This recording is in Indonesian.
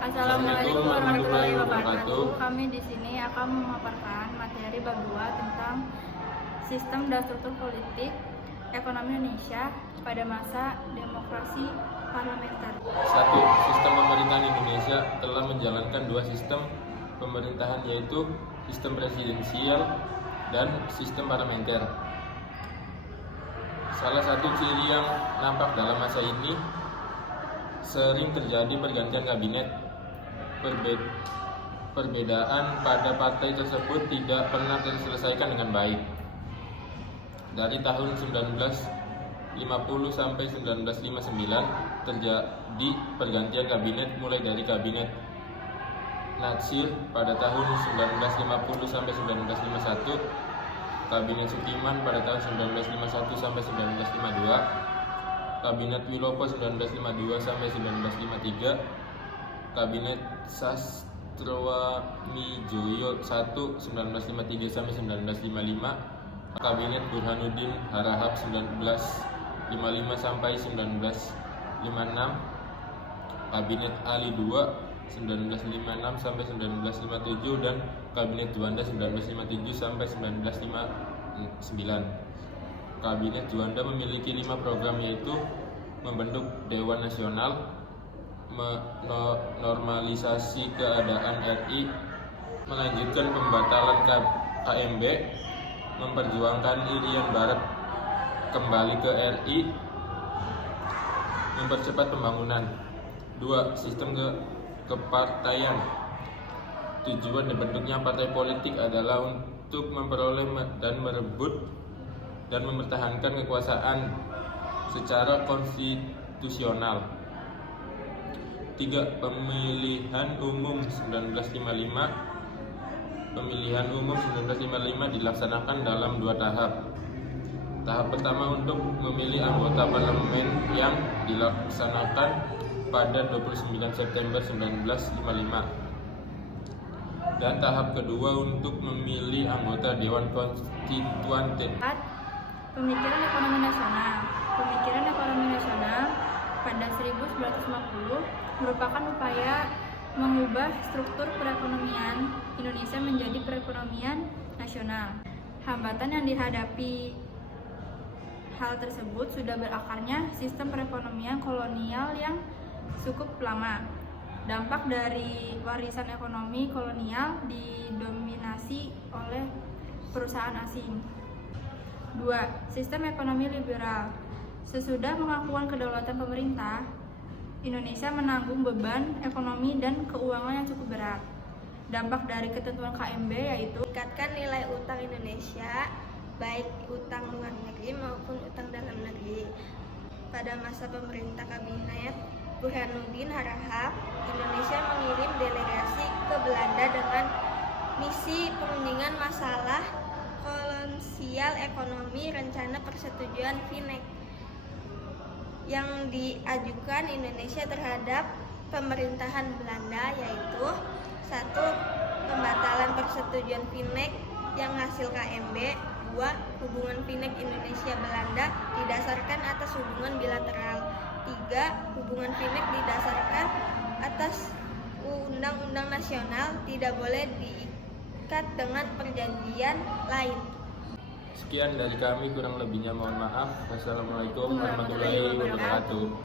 Assalamualaikum warahmatullahi wabarakatuh. Kami di sini akan memaparkan materi bab 2 tentang sistem dan struktur politik ekonomi Indonesia pada masa demokrasi parlementer. 1. Sistem pemerintahan Indonesia telah menjalankan dua sistem pemerintahan, yaitu sistem presidensial dan sistem parlementer. Salah satu ciri yang nampak dalam masa ini sering terjadi pergantian kabinet. Perbedaan pada partai tersebut tidak pernah terselesaikan dengan baik. Dari tahun 1950 sampai 1959 terjadi pergantian kabinet, mulai dari kabinet Natsir pada tahun 1950 sampai 1951, kabinet Sukiman pada tahun 1951 sampai 1952, kabinet Wilopo 1952 sampai 1953, kabinet Sastroamidjojo 1 1953 sampai 1955, kabinet Burhanuddin Harahap 1955 sampai 1956, kabinet Ali II 1956 sampai 1957, dan kabinet Juanda 1957 sampai 1959. Kabinet Juanda memiliki 5 program, yaitu membentuk Dewan Nasional, normalisasi keadaan RI, melanjutkan pembatalan KMB, memperjuangkan Irian Barat kembali ke RI, mempercepat pembangunan. 2. Sistem kepartaian. Tujuan dibentuknya partai politik adalah untuk memperoleh dan merebut dan mempertahankan kekuasaan secara konstitusional. 3. Pemilihan umum 1955. Pemilihan umum 1955 dilaksanakan dalam 2 tahap. Tahap pertama untuk memilih anggota parlemen yang dilaksanakan pada 29 September 1955. Dan tahap kedua untuk memilih anggota Dewan Konstituante. 4. Pemikiran ekonomi nasional. Pemikiran ekonomi nasional pada 1950 merupakan upaya mengubah struktur perekonomian Indonesia menjadi perekonomian nasional. Hambatan yang dihadapi hal tersebut sudah berakarnya sistem perekonomian kolonial yang cukup lama. Dampak dari warisan ekonomi kolonial didominasi oleh perusahaan asing. 2. Sistem ekonomi liberal. Sesudah pengakuan kedaulatan pemerintah, Indonesia menanggung beban ekonomi dan keuangan yang cukup berat. Dampak dari ketentuan KMB yaitu meningkatkan nilai utang Indonesia, baik utang luar negeri maupun utang dalam negeri. Pada masa pemerintah kabinet Burhanuddin Harahap, Indonesia mengirim delegasi ke Belanda dengan misi pengundian masalah kolonial ekonomi rencana persetujuan Vinek yang diajukan Indonesia terhadap pemerintahan Belanda, yaitu 1. Pembatalan persetujuan Vinek yang hasil KMB. 2. Hubungan Vinek Indonesia-Belanda didasarkan atas hubungan bilateral. 3. Hubungan Vinek didasarkan atas undang-undang nasional, tidak boleh diikat dengan perjanjian lain. Sekian dari kami, kurang lebihnya mohon maaf. Wassalamualaikum warahmatullahi wabarakatuh.